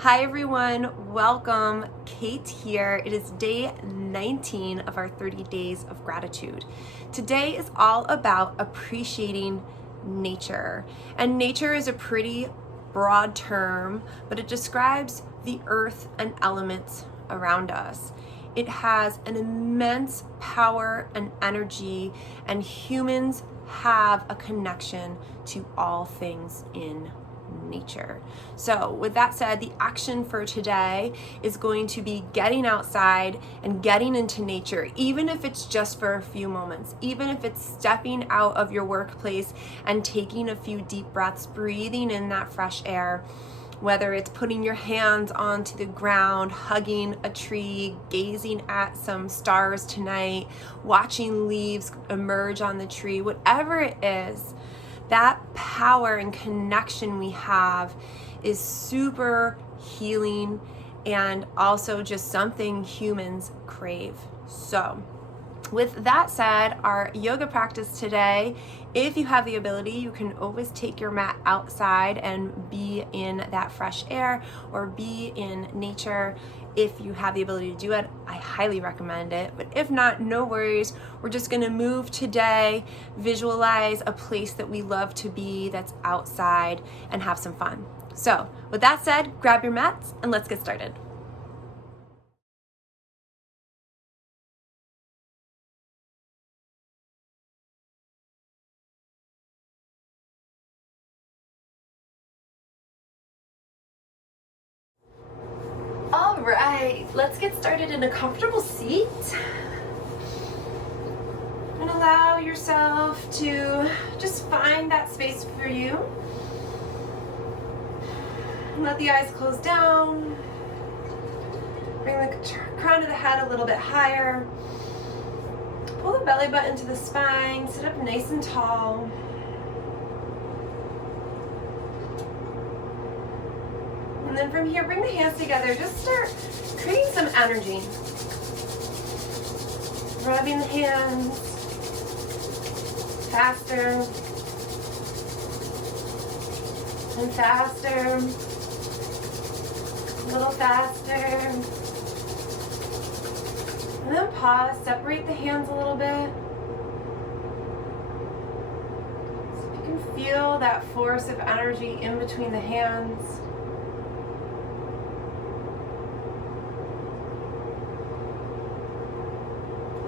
Hi everyone, welcome. Kate here. It is day 19 of our 30 days of gratitude. Today is all about appreciating nature. And nature is a pretty broad term, but it describes the earth and elements around us. It has an immense power and energy, and humans have a connection to all things in nature. So with that said, the action for today is going to be getting outside and getting into nature, even if it's just for a few moments, even if it's stepping out of your workplace and taking a few deep breaths, breathing in that fresh air. Whether it's putting your hands onto the ground, hugging a tree, gazing at some stars tonight, watching leaves emerge on the tree, whatever it is, that power and connection we have is super healing and also just something humans crave. So with that said, our yoga practice today, if you have the ability, you can always take your mat outside and be in that fresh air or be in nature. If you have the ability to do it, I highly recommend it. But if not, no worries. We're just gonna move today, visualize a place that we love to be that's outside and have some fun. So with that said, grab your mats and let's get started. All right, let's get started in a comfortable seat. And allow yourself to just find that space for you. Let the eyes close down. Bring the crown of the head a little bit higher. Pull the belly button to the spine. Sit up nice and tall. And then from here, bring the hands together. Just start creating some energy. Rubbing the hands. Faster. And faster. A little faster. And then pause. Separate the hands a little bit. So if you can feel that force of energy in between the hands.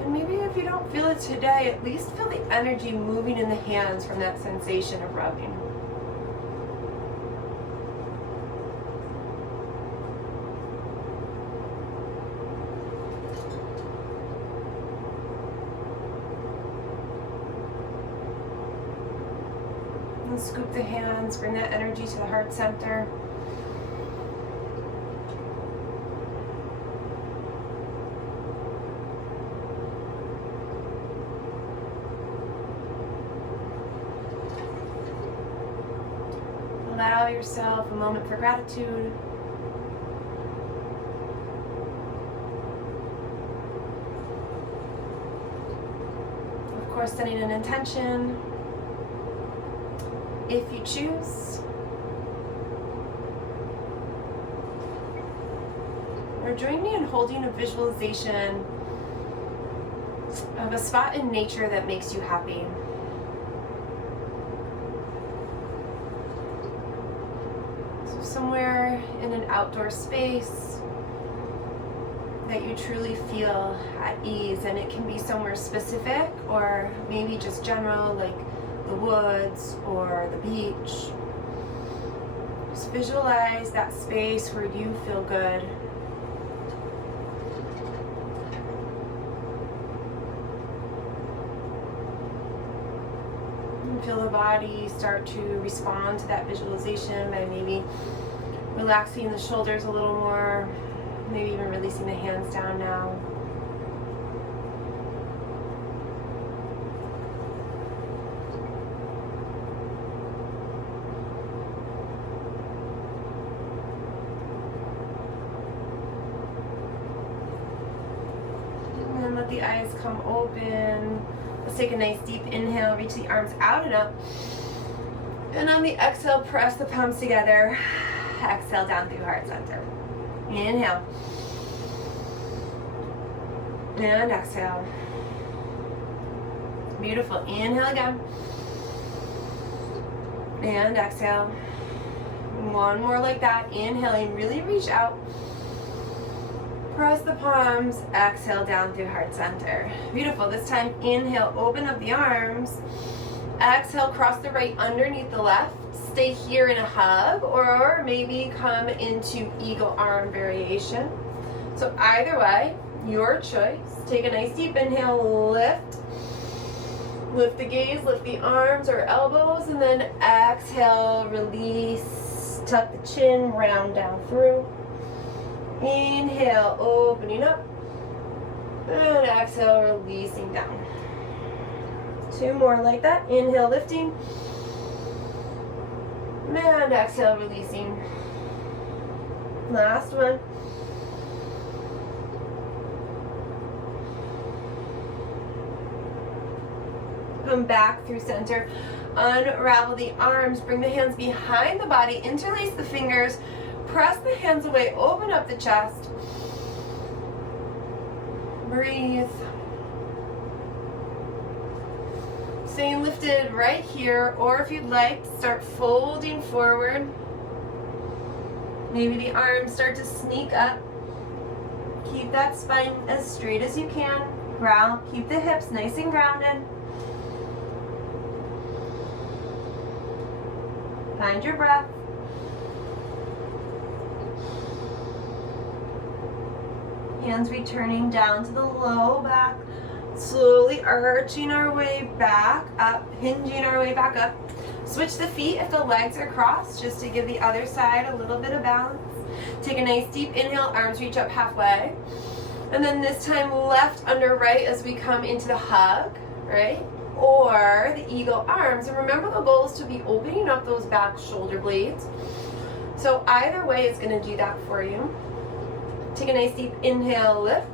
Maybe if you don't feel it today, at least feel the energy moving in the hands from that sensation of rubbing. And scoop the hands, bring that energy to the heart center. Allow yourself a moment for gratitude. Of course, setting an intention, if you choose. Or join me in holding a visualization of a spot in nature that makes you happy. Somewhere in an outdoor space that you truly feel at ease, and it can be somewhere specific or maybe just general, like the woods or the beach. Just visualize that space where you feel good. Feel the body start to respond to that visualization by maybe relaxing the shoulders a little more, maybe even releasing the hands down now. And then let the eyes come open. Let's take a nice deep inhale, reach the arms out and up. And on the exhale, press the palms together. Exhale down through heart center. Inhale. And exhale. Beautiful. Inhale again. And exhale. One more like that. Inhaling, really reach out. Press the palms. Exhale down through heart center. Beautiful. This time, inhale, open up the arms. Exhale, cross the right underneath the left. Stay here in a hug, or maybe come into eagle arm variation. So either way, your choice. Take a nice deep inhale, lift. Lift the gaze, lift the arms or elbows, and then exhale, release, tuck the chin, round down through. Inhale, opening up, and exhale, releasing down. Two more like that. Inhale, lifting, and exhale, releasing. Last one. Come back through center. Unravel the arms. Bring the hands behind the body. Interlace the fingers. Press the hands away. Open up the chest. Breathe. Staying lifted right here, or if you'd like, start folding forward. Maybe the arms start to sneak up. Keep that spine as straight as you can. Ground. Keep the hips nice and grounded. Find your breath. Hands returning down to the low back. Slowly arching our way back up, hinging our way back up. Switch the feet if the legs are crossed, just to give the other side a little bit of balance. Take a nice deep inhale, arms reach up halfway. And then this time left under right as we come into the hug, right? Or the eagle arms. And remember, the goal is to be opening up those back shoulder blades. So either way is going to do that for you. Take a nice deep inhale, lift.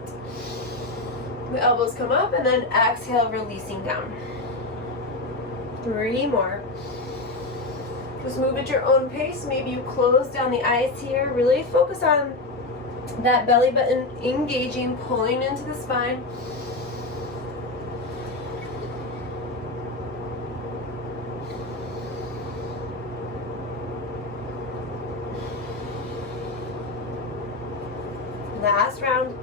The elbows come up, and then exhale, releasing down. 3 more. Just move at your own pace. Maybe you close down the eyes here. Really focus on that belly button engaging, pulling into the spine. Last round.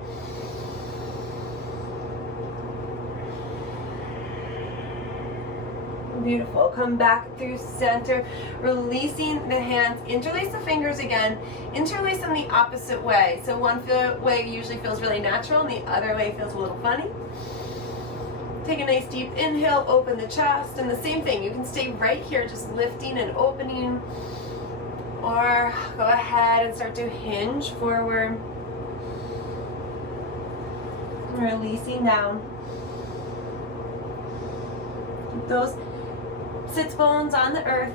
Beautiful. Come back through center, releasing the hands. Interlace the fingers again. Interlace them the opposite way. So one way usually feels really natural, and the other way feels a little funny. Take a nice deep inhale, open the chest, and the same thing. You can stay right here, just lifting and opening, or go ahead and start to hinge forward. Releasing down. Keep those sits bones on the earth.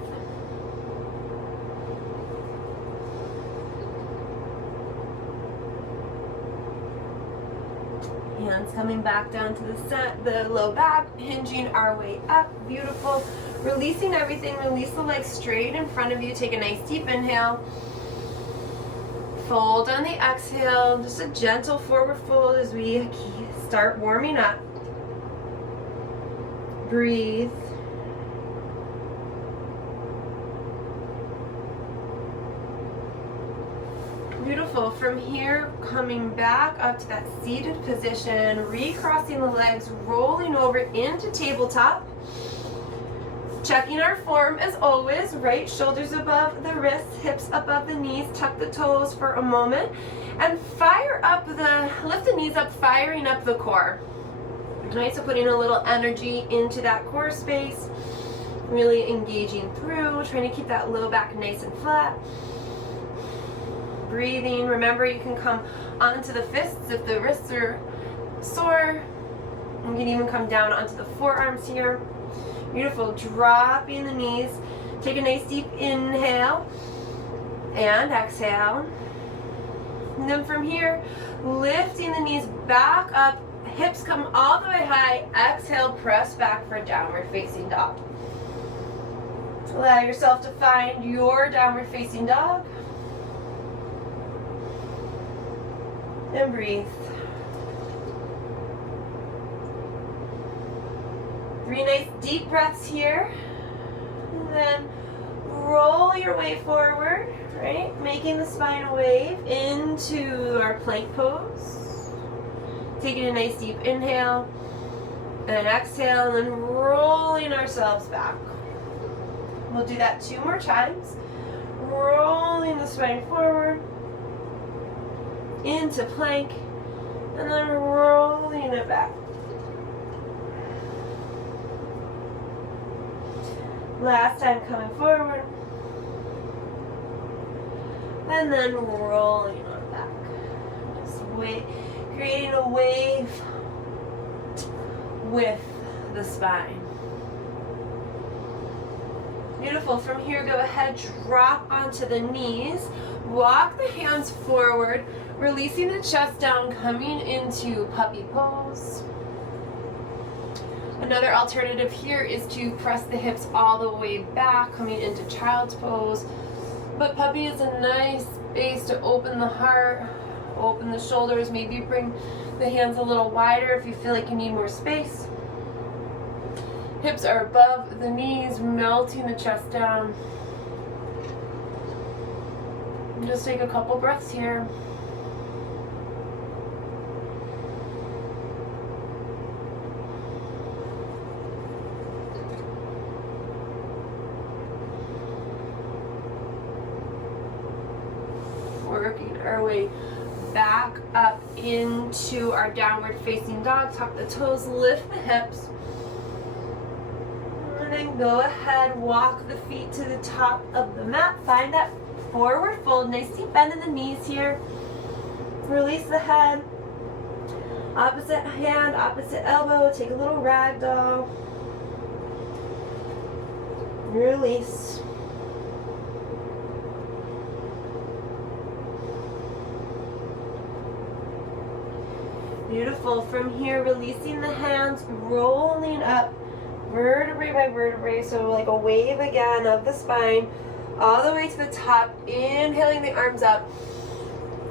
Hands coming back down to the low back, hinging our way up. Beautiful. Releasing everything. Release the legs straight in front of you. Take a nice deep inhale. Fold on the exhale. Just a gentle forward fold as we start warming up. Breathe. Beautiful. From here, coming back up to that seated position, recrossing the legs, rolling over into tabletop. Checking our form as always, right shoulders above the wrists, hips above the knees, tuck the toes for a moment, and lift the knees up, firing up the core. Right, so putting a little energy into that core space, really engaging through, trying to keep that low back nice and flat. Breathing. Remember, you can come onto the fists if the wrists are sore. You can even come down onto the forearms here. Beautiful. Dropping the knees. Take a nice deep inhale and exhale. And then from here, lifting the knees back up. Hips come all the way high. Exhale, press back for downward facing dog. Allow yourself to find your downward facing dog. And breathe. 3 nice deep breaths here. And then roll your way forward, right? Making the spine a wave into our plank pose. Taking a nice deep inhale and exhale, and then rolling ourselves back. We'll do that 2 more times. Rolling the spine forward into plank, and then rolling it back. Last time, coming forward, and then rolling on back. Just creating a wave with the spine. Beautiful. From here, go ahead, drop onto the knees. Walk the hands forward, releasing the chest down, coming into puppy pose. Another alternative here is to press the hips all the way back, coming into child's pose. But puppy is a nice space to open the heart, open the shoulders, maybe bring the hands a little wider if you feel like you need more space. Hips are above the knees, melting the chest down. And just take a couple breaths here. Working our way back up into our downward facing dog. Tuck the toes, lift the hips. And then go ahead, walk the feet to the top of the mat. Find that forward fold. Nice deep bend in the knees here. Release the head. Opposite hand, opposite elbow. Take a little ragdoll. Release. Beautiful. From here, releasing the hands, rolling up vertebrae by vertebrae, so like a wave again of the spine, all the way to the top, inhaling the arms up,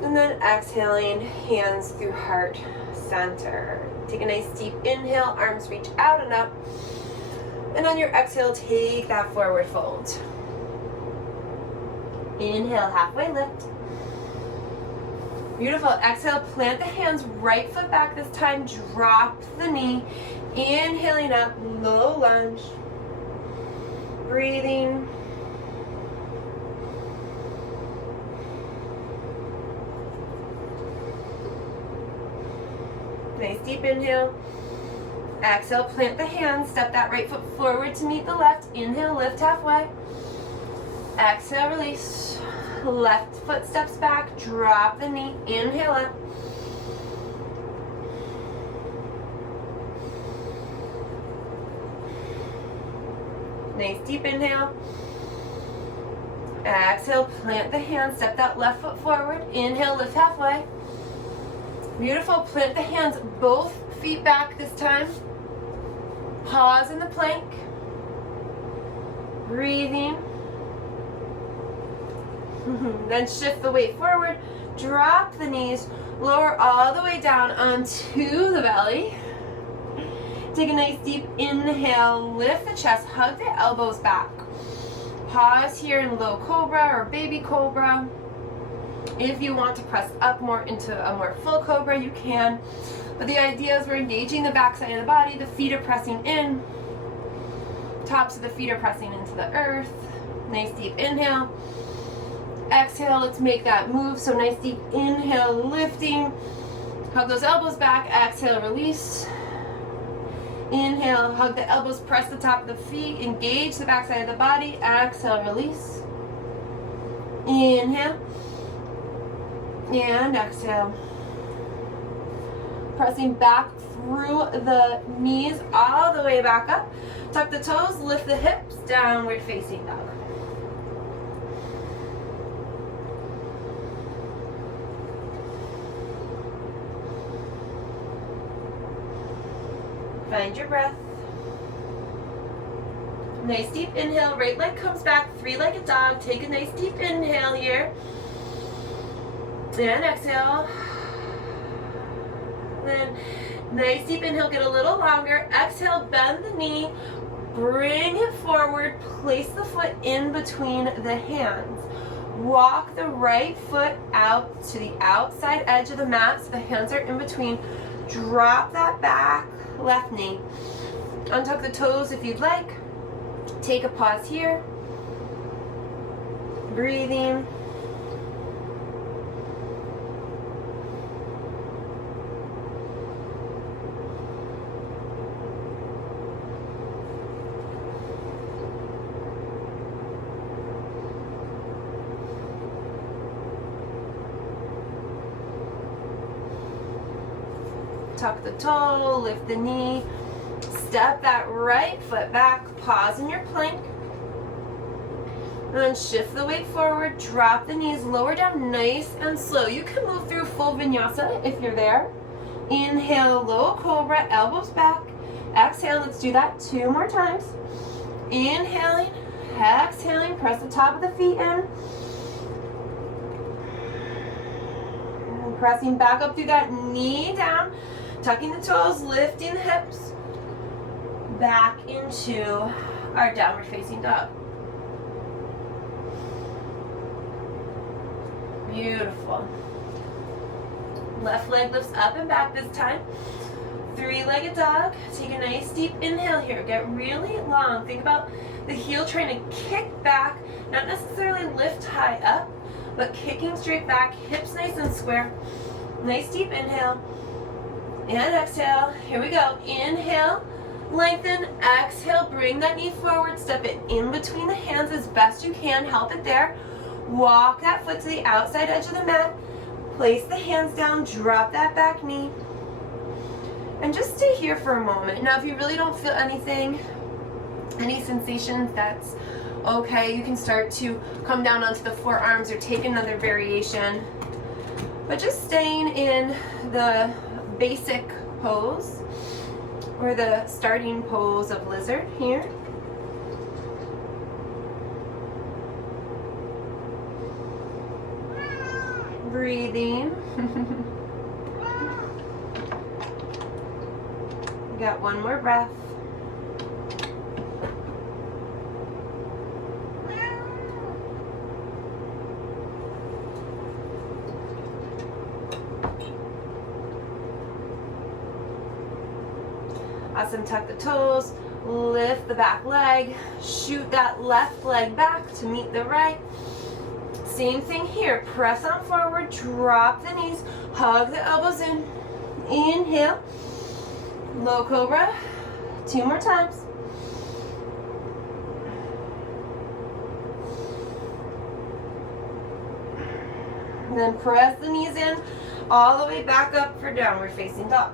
and then exhaling, hands through heart center. Take a nice deep inhale, arms reach out and up, and on your exhale, take that forward fold. Inhale, halfway lift. Beautiful. Exhale, plant the hands, right foot back this time, drop the knee, inhaling up, low lunge, breathing. Nice deep inhale. Exhale, plant the hands, step that right foot forward to meet the left. Inhale, lift halfway. Exhale, release. Left foot steps back, drop the knee, inhale up. Nice deep inhale. Exhale, plant the hands, step that left foot forward. Inhale, lift halfway. Beautiful. Plant the hands, both feet back this time. Pause in the plank. Breathing. Then shift the weight forward, drop the knees, lower all the way down onto the belly. Take a nice deep inhale, lift the chest, hug the elbows back. Pause here in low cobra or baby cobra. If you want to press up more into a more full cobra, you can. But the idea is we're engaging the backside of the body, the feet are pressing in, tops of the feet are pressing into the earth. Nice deep inhale. Exhale, let's make that move. So nice deep inhale, lifting. Hug those elbows back. Exhale, release. Inhale, hug the elbows, press the top of the feet, engage the backside of the body. Exhale, release. Inhale. And exhale. Pressing back through the knees all the way back up. Tuck the toes, lift the hips, downward facing dog. Find your breath. Nice deep inhale, right leg comes back, three-legged dog. Take a nice deep inhale here. And exhale. lengthen. Nice deep inhale, get a little longer. Exhale, bend the knee, bring it forward, place the foot in between the hands. Walk the right foot out to the outside edge of the mat so the hands are in between. Drop that back left knee. Untuck the toes if you'd like. Take a pause here. Breathing. Tuck the toe, lift the knee, step that right foot back, pause in your plank, and then shift the weight forward, drop the knees, lower down nice and slow. You can move through full vinyasa if you're there. Inhale, low cobra, elbows back. Exhale, let's do that 2 more times. Inhaling, exhaling, press the top of the feet in. And pressing back up through that knee down. Tucking the toes, lifting the hips, back into our downward facing dog. Beautiful. Left leg lifts up and back this time. 3-legged dog. Take a nice deep inhale here. Get really long. Think about the heel trying to kick back, not necessarily lift high up, but kicking straight back, hips nice and square. Nice deep inhale. And exhale. Here we go. Inhale, lengthen. Exhale, bring that knee forward. Step it in between the hands as best you can. Help it there. Walk that foot to the outside edge of the mat. Place the hands down. Drop that back knee. And just stay here for a moment. Now, if you really don't feel anything, any sensations, that's okay. You can start to come down onto the forearms or take another variation. But just staying in the basic pose or the starting pose of lizard here. Breathing. We got 1 more breath. Awesome, tuck the toes, lift the back leg, shoot that left leg back to meet the right. Same thing here, press on forward, drop the knees, hug the elbows in, inhale, low cobra, 2 more times. And then press the knees in, all the way back up for downward facing dog.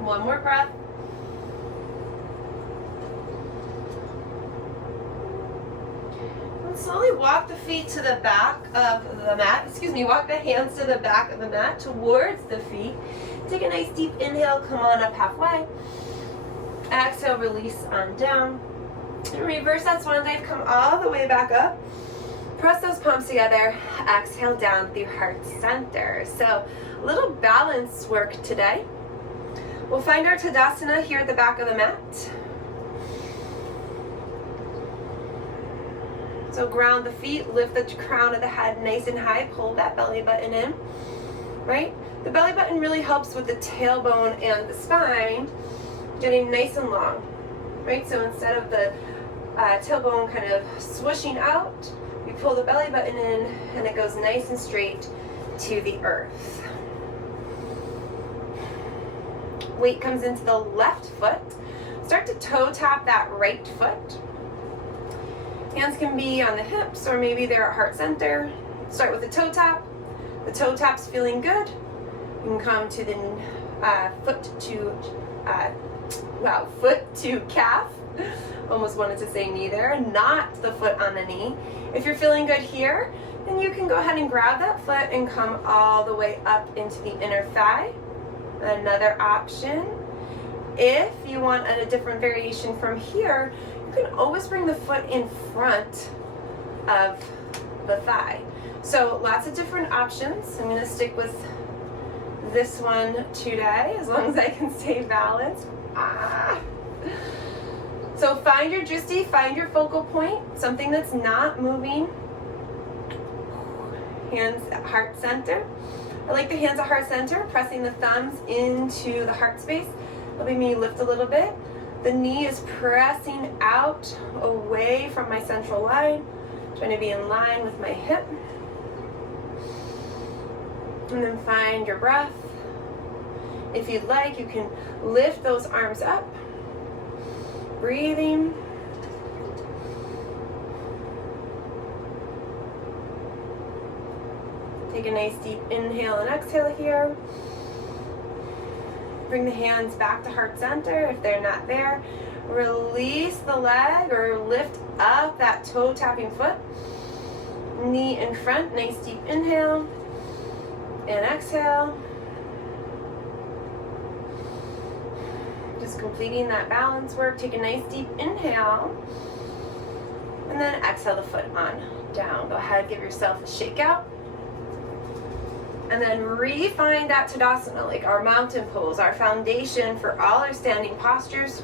One more breath. And slowly walk the feet to the back of the mat. Walk the hands to the back of the mat towards the feet. Take a nice deep inhale, come on up halfway. Exhale, release on down. And reverse that swan dive, come all the way back up. Press those palms together. Exhale down through heart center. So a little balance work today. We'll find our Tadasana here at the back of the mat. So ground the feet, lift the crown of the head nice and high, pull that belly button in, right? The belly button really helps with the tailbone and the spine getting nice and long, right? So instead of the tailbone kind of swooshing out, you pull the belly button in and it goes nice and straight to the earth. Weight comes into the left foot. Start to toe tap that right foot. Hands can be on the hips or maybe they're at heart center. Start with the toe tap. The toe tap's feeling good. You can come to the foot to calf. Almost wanted to say knee there, not the foot on the knee. If you're feeling good here, then you can go ahead and grab that foot and come all the way up into the inner thigh. Another option, if you want a different variation from here, you can always bring the foot in front of the thigh. So lots of different options. I'm going to stick with this one today as long as I can stay balanced. So find your drishti, find your focal point, something that's not moving. Hands at heart center. I like the hands at heart center, pressing the thumbs into the heart space, helping me lift a little bit. The knee is pressing out away from my central line, trying to be in line with my hip. And then find your breath. If you'd like, you can lift those arms up. Breathing. Take a nice deep inhale and exhale here. Bring the hands back to heart center if they're not there. Release the leg or lift up that toe tapping foot. Knee in front, nice deep inhale and exhale. Just completing that balance work. Take a nice deep inhale and then exhale the foot on down. Go ahead, give yourself a shake out. And then refine that Tadasana, like our mountain pose, our foundation for all our standing postures.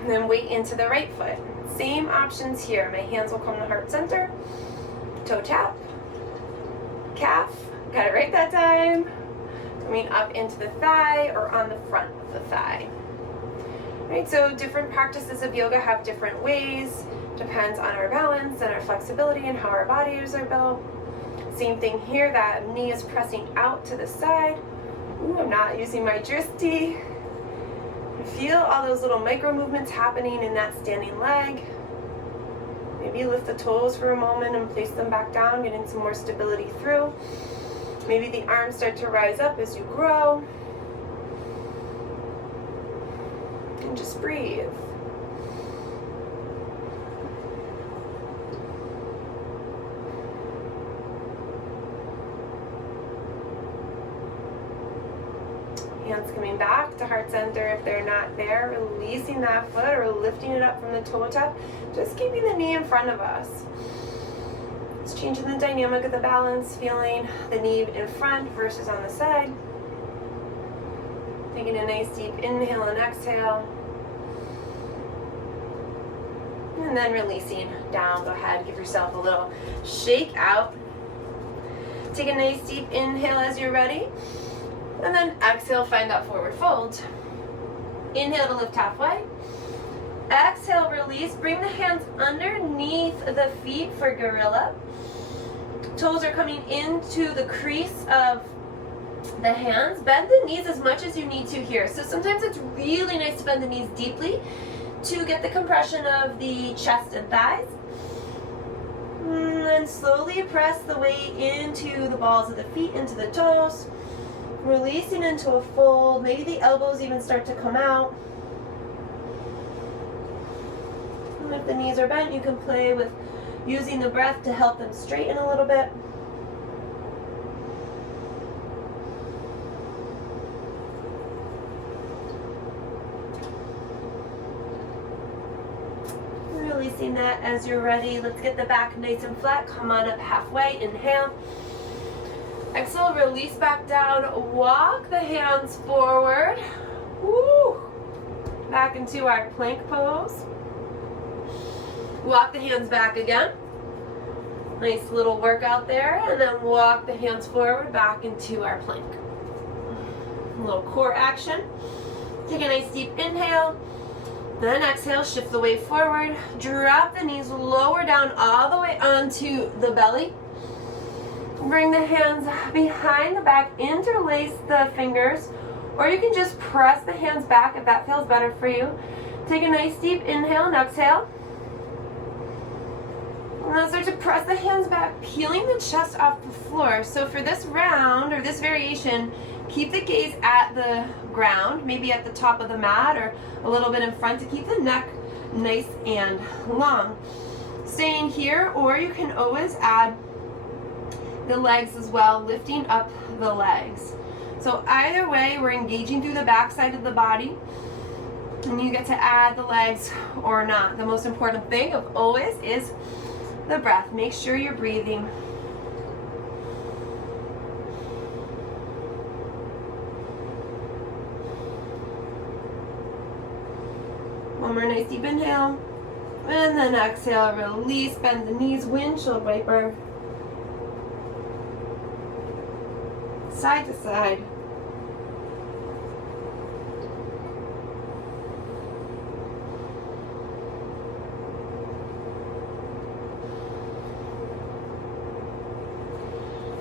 And then weight into the right foot. Same options here. My hands will come to heart center. Toe tap. Calf. Got it right that time. Coming up into the thigh or on the front of the thigh. Right, so different practices of yoga have different ways. Depends on our balance and our flexibility and how our bodies are built. Same thing here, that knee is pressing out to the side. Ooh, I'm not using my drishti. Feel all those little micro movements happening in that standing leg. Maybe lift the toes for a moment and place them back down, getting some more stability through. Maybe the arms start to rise up as you grow. And just breathe. Hands coming back to heart center if they're not there, releasing that foot or lifting it up from the toe tap, just keeping the knee in front of us. It's changing the dynamic of the balance, feeling the knee in front versus on the side. Taking a nice deep inhale and exhale. And then releasing down. Go ahead, give yourself a little shake out. Take a nice deep inhale as you're ready. And then exhale, find that forward fold. Inhale to lift halfway. Exhale, release. Bring the hands underneath the feet for gorilla. Toes are coming into the crease of the hands. Bend the knees as much as you need to here. So sometimes it's really nice to bend the knees deeply to get the compression of the chest and thighs. And then slowly press the weight into the balls of the feet, into the toes. Releasing into a fold. Maybe the elbows even start to come out. And if the knees are bent, you can play with using the breath to help them straighten a little bit. Releasing that as you're ready. Let's get the back nice and flat. Come on up halfway. Inhale. Exhale, release back down. Walk the hands forward. Woo! Back into our plank pose. Walk the hands back again. Nice little workout there. And then walk the hands forward back into our plank. A little core action. Take a nice deep inhale. Then exhale, shift the weight forward. Drop the knees lower down all the way onto the belly. Bring the hands behind the back, interlace the fingers, or you can just press the hands back if that feels better for you. Take a nice deep inhale and exhale. And then start to press the hands back, peeling the chest off the floor. So for this round, or this variation, keep the gaze at the ground, maybe at the top of the mat or a little bit in front to keep the neck nice and long. Staying here, or you can always add the legs as well, lifting up the legs. So either way, we're engaging through the back side of the body, and you get to add the legs or not. The most important thing of always is the breath. Make sure you're breathing. One more nice deep inhale, and then exhale, release, bend the knees, windshield wiper, side to side.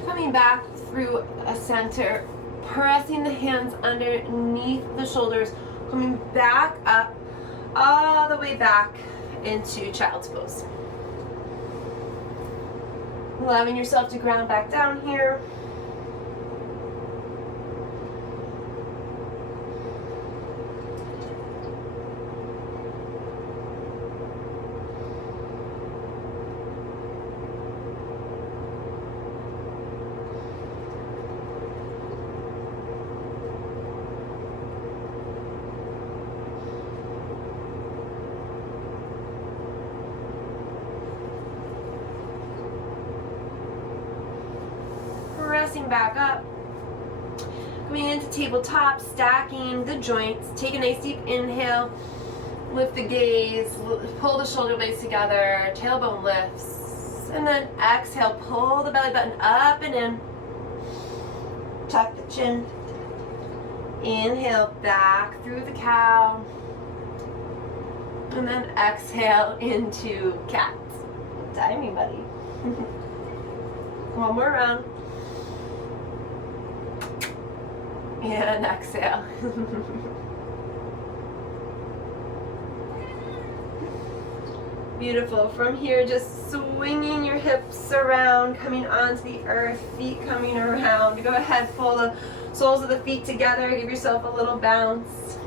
Coming back through a center, pressing the hands underneath the shoulders, coming back up, all the way back into child's pose. Allowing yourself to ground back down here. Pressing back up, coming into tabletop, stacking the joints. Take a nice deep inhale, lift the gaze, pull the shoulder blades together, tailbone lifts, and then exhale, pull the belly button up and in, tuck the chin, inhale back through the cow, and then exhale into cat. Timing, buddy. One more round. And exhale. Beautiful. From here, just swinging your hips around, coming onto the earth, feet coming around. Go ahead, pull the soles of the feet together, give yourself a little bounce.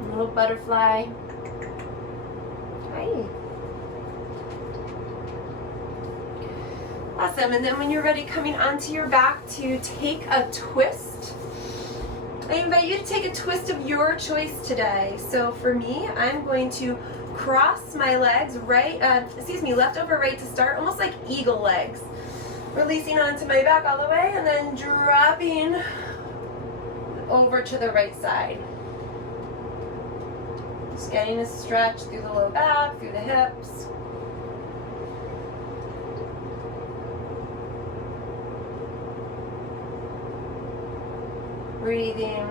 A little butterfly. Hi. Awesome, and then when you're ready, coming onto your back to take a twist. I invite you to take a twist of your choice today. So for me, I'm going to cross my legs left over right to start, almost like eagle legs. Releasing onto my back all the way, and then dropping over to the right side. Just getting a stretch through the low back, through the hips. Breathing.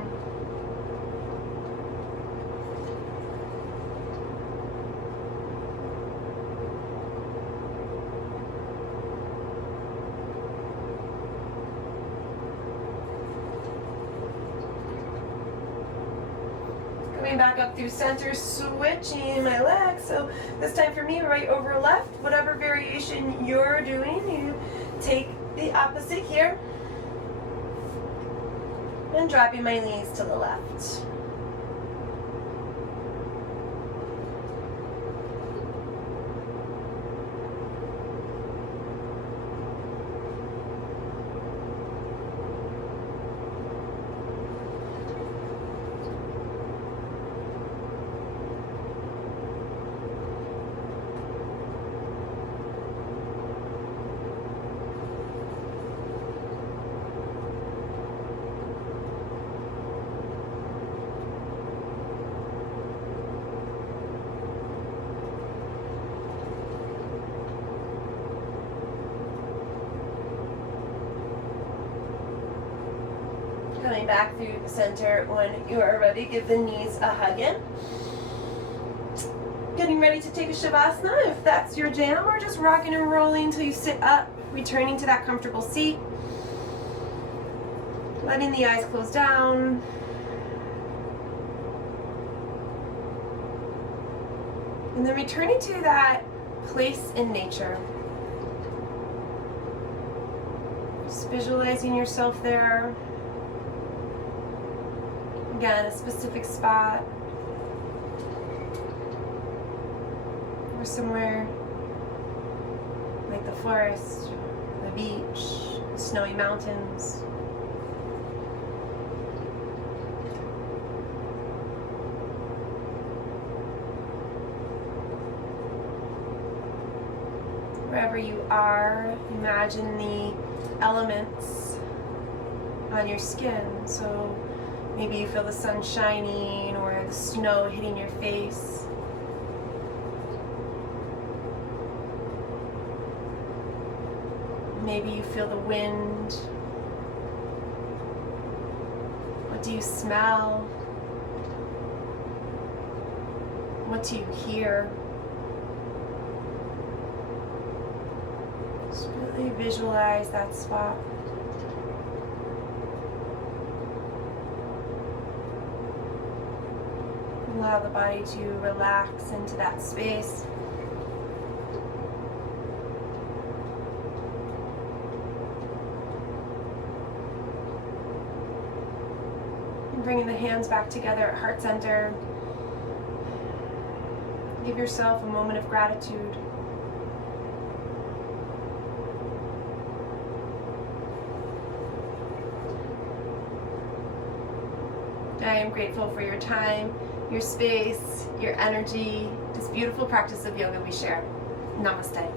Coming back up through center, switching my legs. So this time for me, right over left, whatever variation you're doing, you take the opposite here. And dropping my knees to the left. Coming back through the center. When you are ready, give the knees a hug in. Getting ready to take a Shavasana if that's your jam, or just rocking and rolling until you sit up, returning to that comfortable seat. Letting the eyes close down. And then returning to that place in nature. Just visualizing yourself there. Again, a specific spot. or somewhere like the forest, the beach, the snowy mountains. Wherever you are, imagine the elements on your skin. So maybe you feel the sun shining or the snow hitting your face. Maybe you feel the wind. What do you smell? What do you hear? Just really visualize that spot. Allow the body to relax into that space. And bringing the hands back together at heart center. Give yourself a moment of gratitude. I am grateful for your time, your space, your energy, this beautiful practice of yoga we share. Namaste.